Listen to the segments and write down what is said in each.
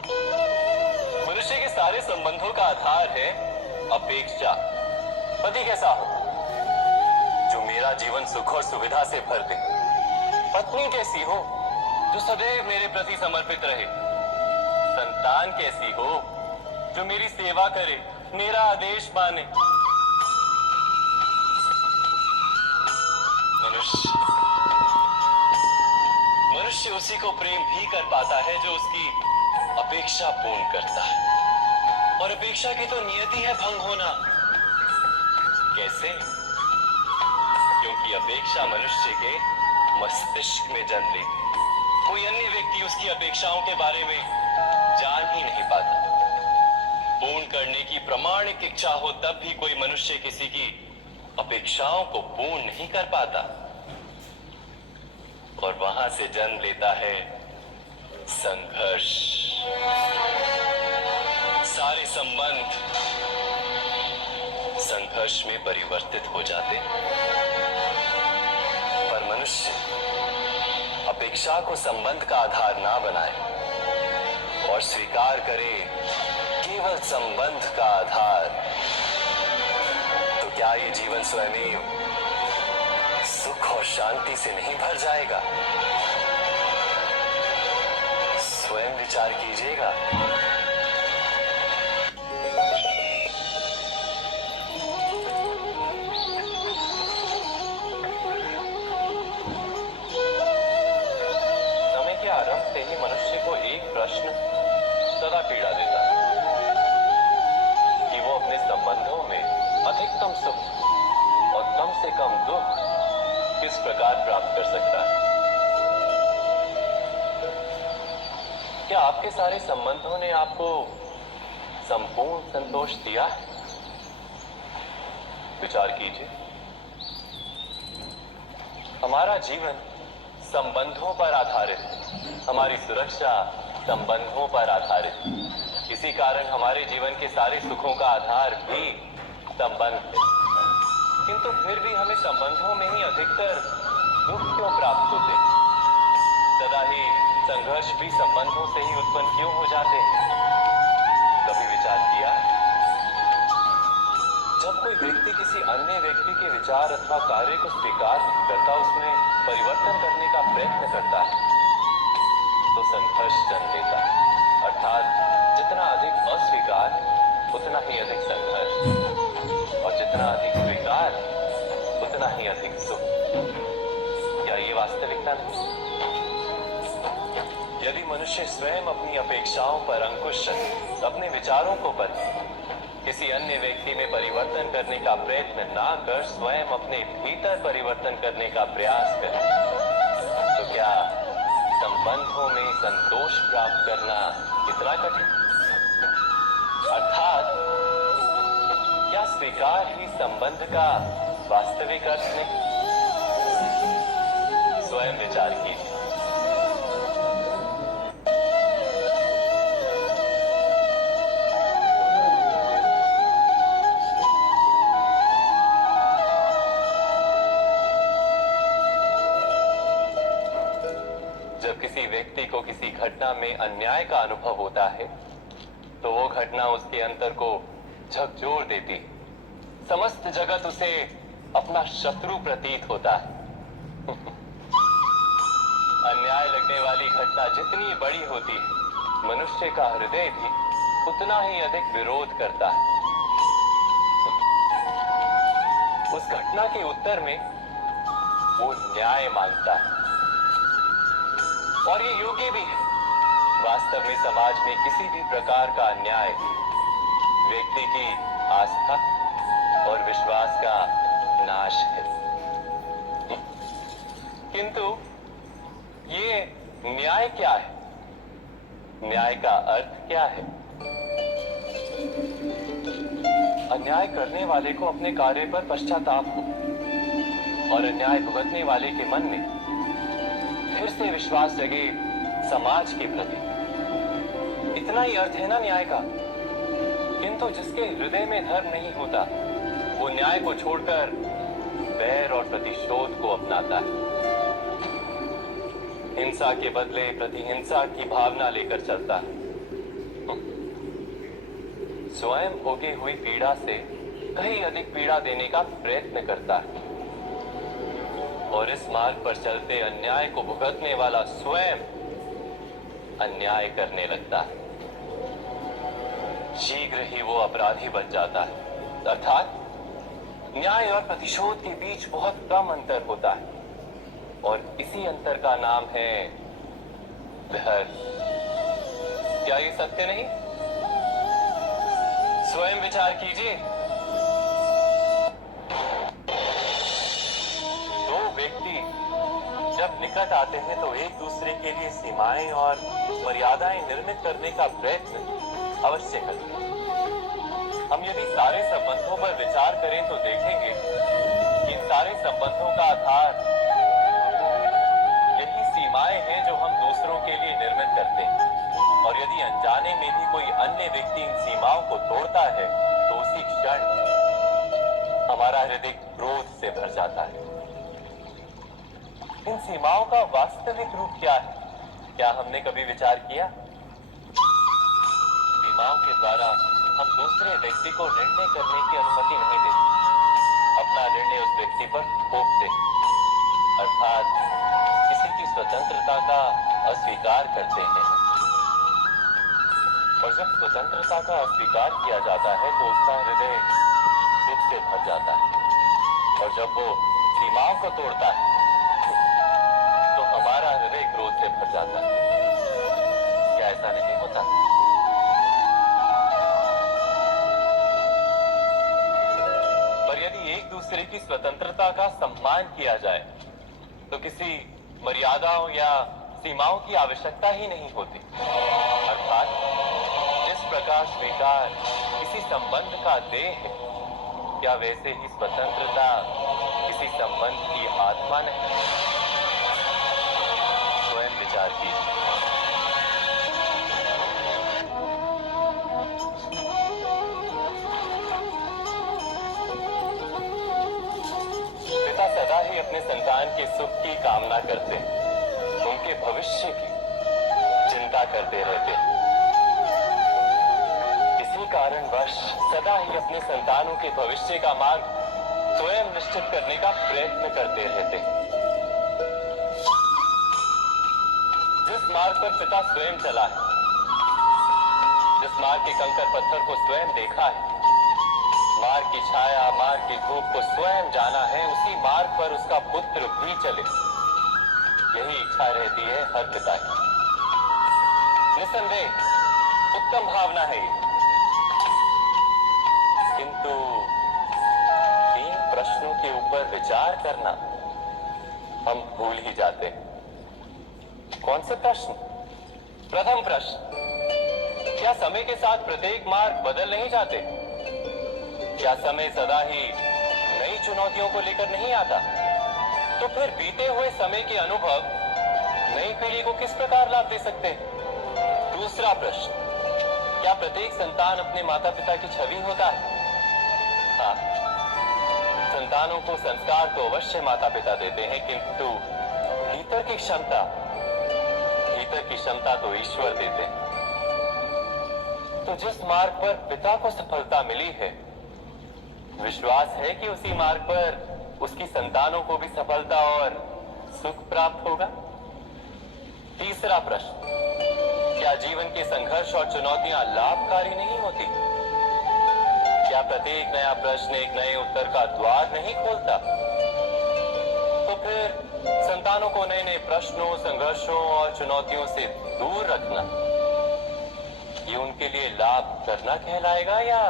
मनुष्य के सारे संबंधों का आधार है अपेक्षा। पति कैसा हो जो मेरा जीवन सुख और सुविधा से भर दे। पत्नी कैसी हो जो सदैव मेरे प्रति समर्पित रहे। संतान कैसी हो जो मेरी सेवा करे, मेरा आदेश माने। मनुष्य उसी को प्रेम भी कर पाता है जो उसकी अपेक्षा पूर्ण करता है। और अपेक्षा की तो नियति है भंग होना। कैसे? क्योंकि अपेक्षा मनुष्य के मस्तिष्क में जन्म लेती। कोई अन्य व्यक्ति उसकी अपेक्षाओं के बारे में जान ही नहीं पाता। पूर्ण करने की प्रामाणिक इच्छा हो तब भी कोई मनुष्य किसी की अपेक्षाओं को पूर्ण नहीं कर पाता। और वहां से जन्म लेता है संघर्ष। सारे संबंध संघर्ष में परिवर्तित हो जाते हैं। पर मनुष्य अपेक्षा को संबंध का आधार ना बनाए और स्वीकार करे केवल संबंध का आधार, तो क्या ये जीवन स्वयं सुख और शांति से नहीं भर जाएगा? स्वयं विचार कीजिएगा। समय के आरंभ से ही मनुष्य को एक प्रश्न सदा पीड़ा देता है कि वो अपने संबंधों में अधिकतम सुख और कम से कम दुख किस प्रकार प्राप्त कर सकता है। क्या आपके सारे संबंधों ने आपको संपूर्ण संतोष दिया है? विचार कीजिए। हमारा जीवन संबंधों पर आधारित है। हमारी सुरक्षा संबंधों पर आधारित है। इसी कारण हमारे जीवन के सारे सुखों का आधार भी संबंध है। किंतु फिर भी हमें संबंधों में ही अधिकतर दुख क्यों प्राप्त होते? सदा ही संघर्ष भी संबंधों से ही उत्पन्न क्यों हो जाते हैं? कभी विचार किया? जब कोई व्यक्ति किसी अन्य व्यक्ति के विचार अथवा कार्य को स्वीकार नहीं करता, उसमें परिवर्तन करने का प्रयत्न करता है, तो संघर्ष जन्म लेता है। अर्थात जितना अधिक अस्वीकार उतना ही अधिक संघर्ष, और जितना अधिक स्वीकार उतना ही अधिक सुख। क्या ये वास्तविकता नहीं? यदि मनुष्य स्वयं अपनी अपेक्षाओं पर अंकुश रखे, अपने विचारों को बदले, किसी अन्य व्यक्ति में परिवर्तन करने का प्रयत्न ना कर स्वयं अपने भीतर परिवर्तन करने का प्रयास करे, तो क्या संबंधों में संतोष प्राप्त करना कितना कठिन? अर्थात क्या स्वीकार ही संबंध का वास्तविक अर्थ नहीं? स्वयं विचार कीजिए। जब किसी व्यक्ति को किसी घटना में अन्याय का अनुभव होता है, तो वो घटना उसके अंतर को झकझोर देती है। समस्त जगत उसे अपना शत्रु प्रतीत होता है। अन्याय लगने वाली घटना जितनी बड़ी होती है, मनुष्य का हृदय भी उतना ही अधिक विरोध करता है। उस घटना के उत्तर में वो न्याय मांगता है, और ये योग्य भी है। वास्तव में समाज में किसी भी प्रकार का अन्याय व्यक्ति की आस्था और विश्वास का नाश है। किंतु ये न्याय क्या है? न्याय का अर्थ क्या है? अन्याय करने वाले को अपने कार्य पर पश्चाताप हो, और अन्याय भुगतने वाले के मन में फिर से विश्वास जगे समाज के प्रति। इतना ही अर्थ है ना न्याय का। किंतु जिसके हृदय में धर्म नहीं होता, वो न्याय को छोड़कर बैर और प्रतिशोध को अपनाता है। हिंसा के बदले प्रतिहिंसा की भावना लेकर चलता है। स्वयं भोगी हुई पीड़ा से कहीं अधिक पीड़ा देने का प्रयत्न करता है और इस मार्ग पर चलते अन्याय को भुगतने वाला स्वयं अन्याय करने लगता है। शीघ्र ही वो अपराधी बन जाता है। अर्थात न्याय और प्रतिशोध के बीच बहुत कम अंतर होता है और इसी अंतर का नाम है धर्म। क्या ये सत्य नहीं? स्वयं विचार कीजिए। दो व्यक्ति जब निकट आते हैं तो एक दूसरे के लिए सीमाएं और मर्यादाएं निर्मित करने का प्रयत्न अवश्य करते हैं। हम यदि सारे संबंधों पर विचार करें तो देखेंगे कि इन सारे संबंधों का आधार यही सीमाएं हैं जो हम दूसरों के लिए निर्मित करते हैं। और यदि अनजाने में भी कोई अन्य व्यक्ति इन सीमाओं को तोड़ता है तो उसी क्षण हमारा हृदय क्रोध से भर जाता है। इन सीमाओं का वास्तविक रूप क्या है? क्या हमने कभी विचार किया? सीमाओं के द्वारा हम दूसरे व्यक्ति को निर्णय करने की अनुमति नहीं देते। अपना निर्णय उस व्यक्ति पर थोपते, अर्थात किसी की स्वतंत्रता का अस्वीकार करते हैं। और जब स्वतंत्रता का अस्वीकार किया जाता है तो उसका हृदय दुख से भर जाता है और जब वो सीमाओं को तोड़ता है तो हमारा हृदय क्रोध से भर जाता है। क्या ऐसा नहीं होता? पर यदि एक दूसरे की स्वतंत्रता का सम्मान किया जाए तो किसी मर्यादाओं या सीमाओं की आवश्यकता ही नहीं होती। अर्थात जिस प्रकार स्वीकार किसी संबंध का देह है, क्या वैसे ही स्वतंत्रता किसी संबंध की आत्मा नहीं? स्वयं विचार कीजिए। पिता सदा ही अपने संतान के सुख की कामना करते हैं, उनके भविष्य की चिंता करते रहते हैं। इसी कारणवश सदा ही अपने संतानों के भविष्य का मार्ग स्वयं निश्चित करने का प्रयत्न करते रहते हैं। जिस मार्ग पर पिता स्वयं चला है, जिस मार्ग के कंकर पत्थर को स्वयं देखा है, मार्ग की छाया, मार्ग की धूप को स्वयं जाना है, उसी मार्ग पर उसका पुत्र भी चले, यही इच्छा रहती है हर पिता की। निसंदेह उत्तम भावना है ये, किंतु तीन प्रश्नों के ऊपर विचार करना हम भूल ही जाते हैं। कौन से प्रश्न? प्रथम प्रश्न, क्या समय के साथ प्रत्येक मार्ग बदल नहीं जाते? क्या समय सदा ही नई चुनौतियों को लेकर नहीं आता? तो फिर बीते हुए समय के अनुभव नई पीढ़ी को किस प्रकार लाभ दे सकते हैं? दूसरा प्रश्न, क्या प्रत्येक संतान अपने माता पिता की छवि होता है? हाँ, संतानों को संस्कार तो अवश्य माता पिता देते हैं, किंतु भीतर की क्षमता तो ईश्वर देते हैं। तो जिस मार्ग पर पिता को सफलता मिली है, विश्वास है कि उसी मार्ग पर उसकी संतानों को भी सफलता और सुख प्राप्त होगा। तीसरा प्रश्न, क्या जीवन के संघर्ष और चुनौतियां लाभकारी नहीं होती? क्या प्रत्येक नया प्रश्न एक नए उत्तर का द्वार नहीं खोलता? तो फिर संतानों को नए नए प्रश्नों, संघर्षों और चुनौतियों से दूर रखना, ये उनके लिए लाभ करना कहलाएगा या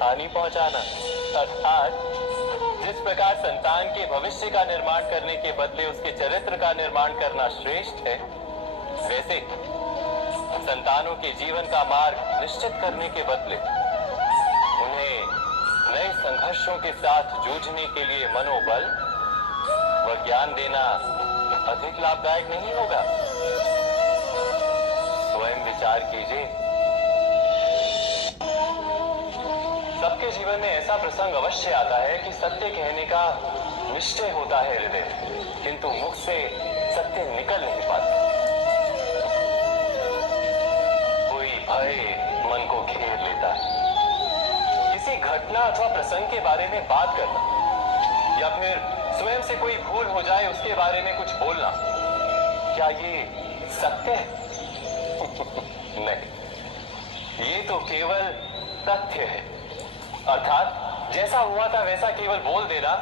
हानि पहुंचाना? अर्थात जिस प्रकार संतान के भविष्य का निर्माण करने के बदले उसके चरित्र का निर्माण करना श्रेष्ठ है, वैसे संतानों के जीवन का मार्ग निश्चित करने के बदले उन्हें नए संघर्षों के साथ जूझने के लिए मनोबल व ज्ञान देना अधिक लाभदायक नहीं होगा? स्वयं विचार कीजिए। सबके जीवन में ऐसा प्रसंग अवश्य आता है कि सत्य कहने का निश्चय होता है हृदय, किंतु मुख से सत्य निकल नहीं पाता। कोई भय घटना अथवा प्रसंग के बारे में बात करना या फिर स्वयं से कोई भूल हो जाए उसके बारे में कुछ बोलना, क्या ये सत्य है? नहीं, ये तो केवल तथ्य है। अर्थात जैसा हुआ था वैसा केवल बोल देना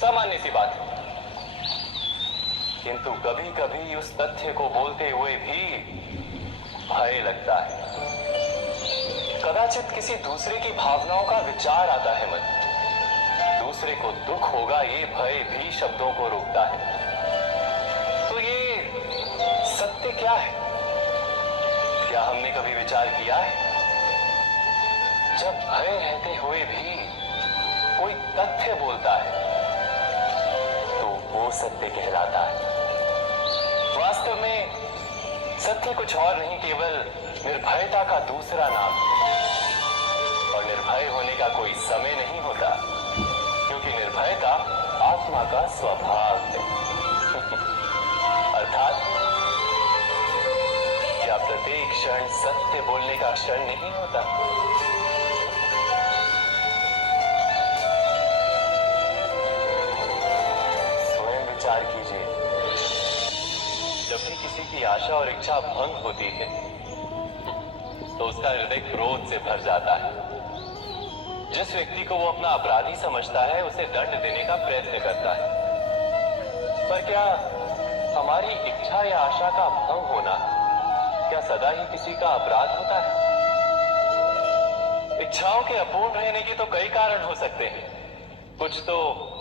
सामान्य सी बात है। किंतु कभी कभी उस तथ्य को बोलते हुए भी भय लगता है। कदाचित किसी दूसरे की भावनाओं का विचार आता है मन, दूसरे को दुख होगा ये भय भी शब्दों को रोकता है। तो ये सत्य क्या है? क्या हमने कभी विचार किया है? जब भय रहते हुए भी कोई तथ्य बोलता है तो वो सत्य कहलाता है। वास्तव में सत्य कुछ और नहीं, केवल निर्भयता का दूसरा नाम। और निर्भय होने का कोई समय नहीं होता, क्योंकि निर्भयता आत्मा का स्वभाव है। अर्थात क्या प्रत्येक क्षण सत्य बोलने का क्षण नहीं होता? स्वयं विचार कीजिए, जब भी किसी की आशा और इच्छा भंग होती है तो उसका हृदय क्रोध से भर जाता है। जिस व्यक्ति को वो अपना अपराधी समझता है उसे दंड देने का प्रयत्न करता है। पर क्या हमारी इच्छा या आशा का भंग होना क्या सदा ही किसी का अपराध होता है? इच्छाओं के अपूर्ण रहने के तो कई कारण हो सकते हैं। कुछ तो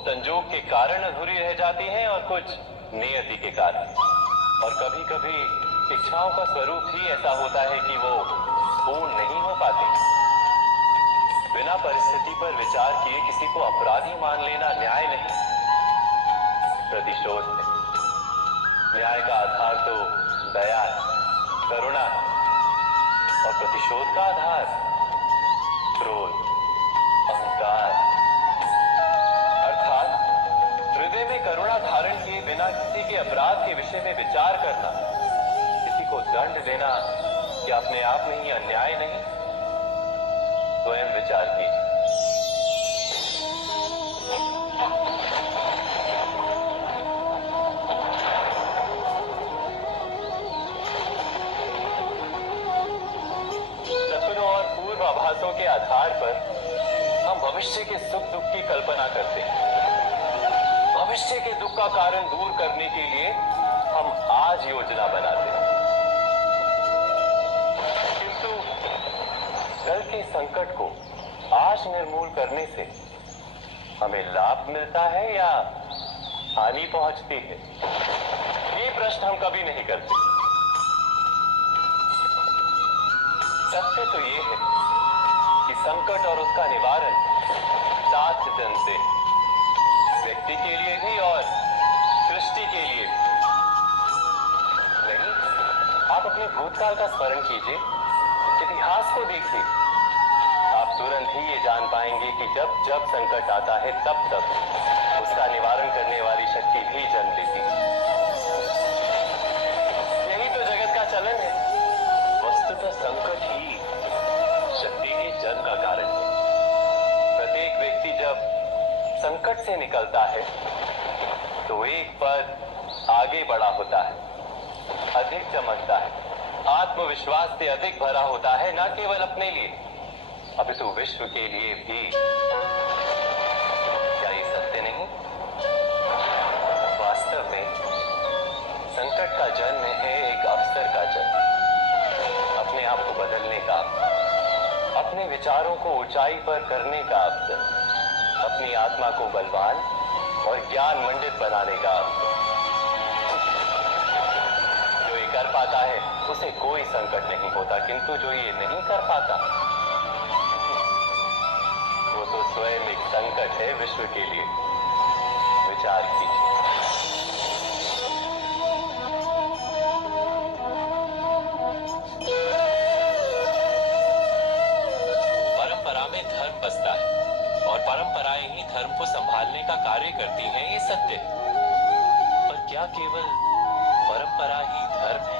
संजोग के कारण अधूरी रह जाती हैं और कुछ नियति के कारण। और कभी कभी इच्छाओं का स्वरूप ही ऐसा होता है कि वो पूर्ण नहीं हो पाती। बिना परिस्थिति पर विचार किए किसी को अपराधी मान लेना न्याय नहीं, प्रतिशोध है। न्याय का आधार तो दया है, करुणा है, और प्रतिशोध का आधार क्रोध, अहंकार। अर्थात हृदय में करुणा धारण किए बिना किसी के अपराध के विषय में विचार करना, किसी को दंड देना, क्या अपने आप में ही अन्याय नहीं? स्वयं विचार कीजिए। सपनों और पूर्वाभासों के आधार पर हम भविष्य के सुख दुख की कल्पना करते हैं। भविष्य के दुख का कारण दूर करने के लिए हम आज योजना बनाते हैं। किंतु कल के संकट को आज निर्मूल करने से हमें लाभ मिलता है या हानि पहुंचती है? ये प्रश्न हम कभी नहीं करते। सत्य तो ये है कि संकट और उसका निवारण सात जन से, व्यक्ति के लिए भी और सृष्टि के लिए भी। नहीं, आप अपने भूतकाल का स्मरण कीजिए, इतिहास को देखिए। आप तुरंत ही ये जान पाएंगे कि जब जब संकट आता है तब तब उसका निवारण करने वाली शक्ति भी जन्म लेती है। यही तो जगत का चलन है। वस्तुतः संकट ही शक्ति के जन्म का कारण है। प्रत्येक व्यक्ति जब संकट से निकलता है तो एक पद आगे बढ़ा होता है, अधिक चमकता है, आत्मविश्वास से अधिक भरा होता है, न केवल अपने लिए अपितु विश्व के लिए भी। क्या ये सत्य नहीं? वास्तव में संकट का जन्म है एक अवसर का जन्म, अपने आप को बदलने का, अपने विचारों को ऊंचाई पर करने का अवसर, अपनी आत्मा को बलवान और ज्ञान मंडित बनाने का अवसर। जो ये कर पाता है उसे कोई संकट नहीं होता, किंतु जो ये नहीं कर पाता वो तो स्वयं एक संकट है विश्व के लिए। विचार कीजिए। परंपरा में धर्म बसता है और परंपराएं ही धर्म को संभालने का कार्य करती हैं, ये सत्य है। पर क्या केवल परंपरा ही धर्म है?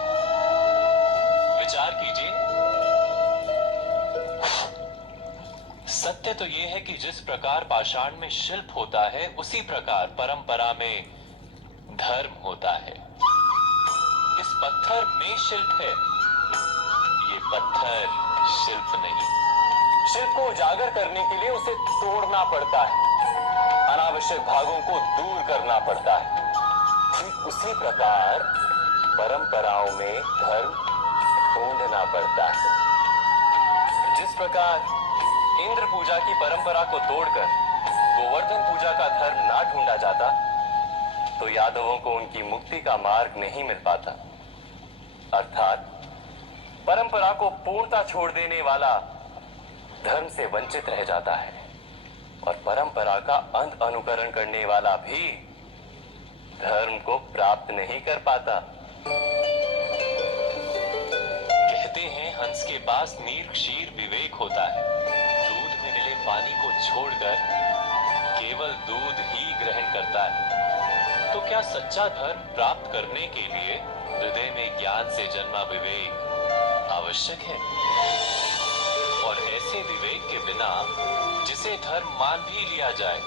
विचार कीजिए। सत्य तो यह है कि जिस प्रकार पाषाण में शिल्प होता है, उसी प्रकार परंपरा में धर्म होता है। इस पत्थर में शिल्प है, ये पत्थर शिल्प नहीं। शिल्प को उजागर करने के लिए उसे तोड़ना पड़ता है, अनावश्यक भागों को दूर करना पड़ता है। ठीक उसी प्रकार परंपराओं में धर्म ढूंढना पड़ता है। जिस प्रकार इंद्र पूजा की परंपरा को तोड़कर गोवर्धन पूजा का धर्म ना ढूंढा जाता, तो यादवों को उनकी मुक्ति का मार्ग नहीं मिल पाता। अर्थात परंपरा को पूर्णता छोड़ देने वाला धर्म से वंचित रह जाता है, और परंपरा का अंध अनुकरण करने वाला भी धर्म को प्राप्त नहीं कर पाता। कहते हैं हंस के पास नीर क्षीर विवेक होता है। दूध में मिले पानी को छोड़कर केवल दूध ही ग्रहण करता है। तो क्या सच्चा धर्म प्राप्त करने के लिए हृदय में ज्ञान से जन्मा विवेक आवश्यक है? और ऐसे विवेक के बिना जिसे धर्म मान भी लिया जाए,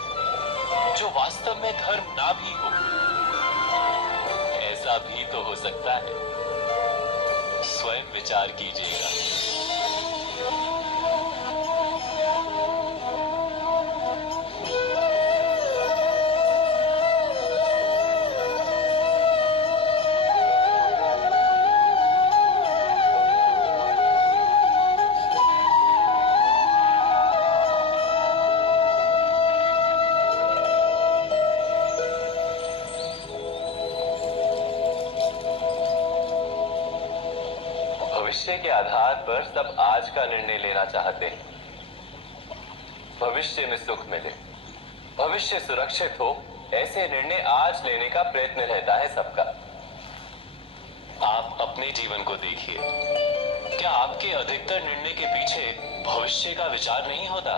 जो वास्तव में धर्म ना भी हो, ऐसा भी तो हो सकता है। स्वयं विचार कीजिएगा। भविष्य के आधार पर सब आज का निर्णय लेना चाहते हैं। भविष्य में सुख मिले, भविष्य सुरक्षित हो, ऐसे निर्णय आज लेने का प्रयत्न रहता है सबका। आप अपने जीवन को देखिए, क्या आपके अधिकतर निर्णय के पीछे भविष्य का विचार नहीं होता?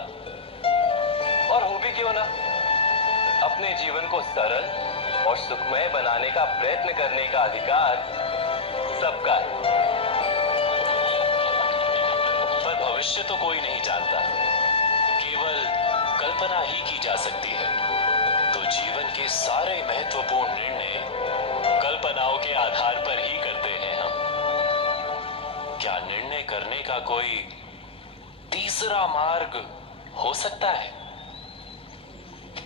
और हो भी क्यों ना, अपने जीवन को सरल और सुखमय बनाने का प्रयत्न करने का अधिकार सबका है। भविष्य तो कोई नहीं जानता, केवल कल्पना ही की जा सकती है। तो जीवन के सारे महत्वपूर्ण निर्णय कल्पनाओं के आधार पर ही करते हैं हम। क्या निर्णय करने का कोई तीसरा मार्ग हो सकता है?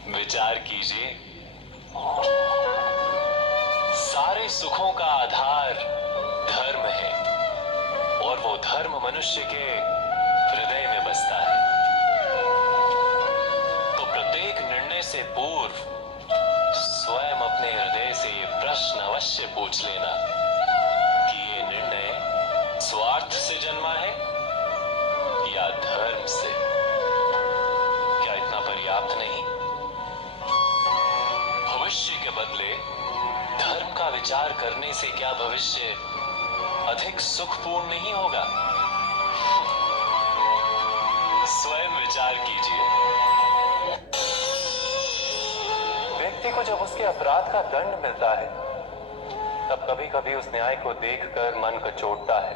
विचार कीजिए। सारे सुखों का आधार धर्म है, और वो धर्म मनुष्य के हृदय में बसता है। तो प्रत्येक निर्णय से पूर्व स्वयं अपने हृदय से ये प्रश्न अवश्य पूछ लेना कि ये निर्णय स्वार्थ से जन्मा है या धर्म से। क्या इतना पर्याप्त नहीं? भविष्य के बदले धर्म का विचार करने से क्या भविष्य अधिक सुखपूर्ण नहीं होगा? स्वयं विचार कीजिए। व्यक्ति को जब उसके अपराध का दंड मिलता है, तब कभी कभी उस न्याय को देखकर मन कचोटता है।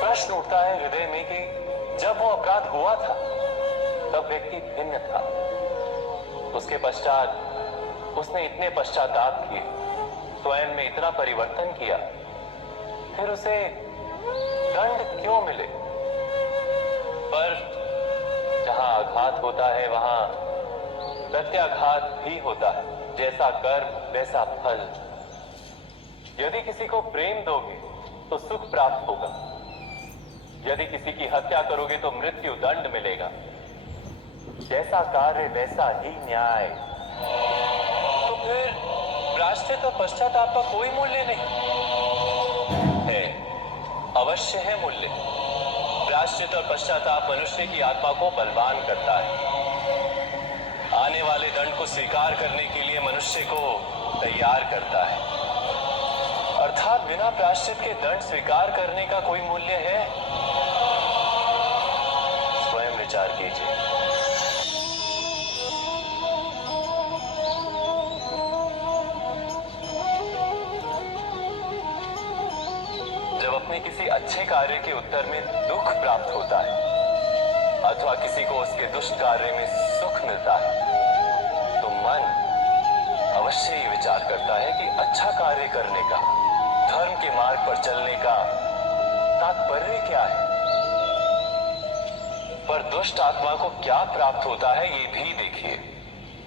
प्रश्न उठता है हृदय में कि जब वो अपराध हुआ था, तब व्यक्ति भिन्न था। उसके पश्चात उसने इतने पश्चाताप किए, स्वयं में इतना परिवर्तन किया, फिर उसे दंड क्यों मिले? पर जहां आघात होता है, वहां प्रत्याघात भी होता है। जैसा कर्म वैसा फल। यदि किसी को प्रेम दोगे तो सुख प्राप्त होगा, यदि किसी की हत्या करोगे तो मृत्यु दंड मिलेगा। जैसा कार्य वैसा ही न्याय। तो फिर प्रायश्चित और पश्चाताप का कोई मूल्य नहीं है? अवश्य है मूल्य। प्रायश्चित और पश्चाताप मनुष्य की आत्मा को बलवान करता है। आने वाले दंड को स्वीकार करने के लिए मनुष्य को तैयार करता है। अर्थात बिना प्रायश्चित के दंड स्वीकार करने का कोई मूल्य है? स्वयं विचार कीजिए। जब अपने किसी अच्छे कार्य के उत्तर में दुख प्राप्त होता है, अथवा किसी को उसके दुष्ट कार्य में सुख मिलता है, तो मन अवश्य ही विचार करता है कि अच्छा कार्य करने का, धर्म के मार्ग पर चलने का तात्पर्य क्या है। पर दुष्ट आत्मा को क्या प्राप्त होता है, ये भी देखिए।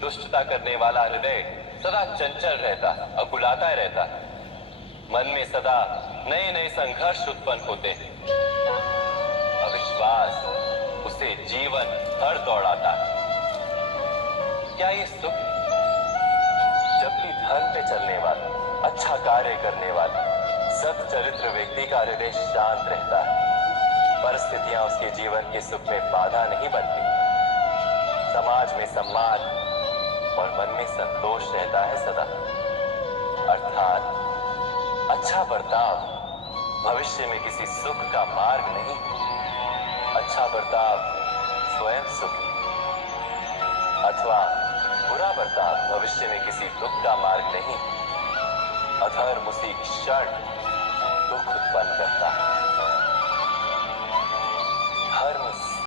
दुष्टता करने वाला हृदय सदा चंचल रहता, अकुलाता रहता है। मन में सदा नए नए संघर्ष उत्पन्न होते हैं। अविश्वास उसे जीवन भर दौड़ाता है। क्या ये सुख है? जब भी धर्म पे चलने वाला, अच्छा कार्य करने वाला, सच्चरित्र व्यक्ति का हृदय शांत रहता है। परिस्थितियां उसके जीवन के सुख में बाधा नहीं बनती। समाज में सम्मान और मन में संतोष रहता है सदा। अर्थात अच्छा बर्ताव भविष्य में किसी सुख का मार्ग नहीं। अच्छा बर्ताव स्वयं सुख है, अथवा बुरा बर्ताव भविष्य में किसी दुख का मार्ग नहीं। अधर्म उसी क्षण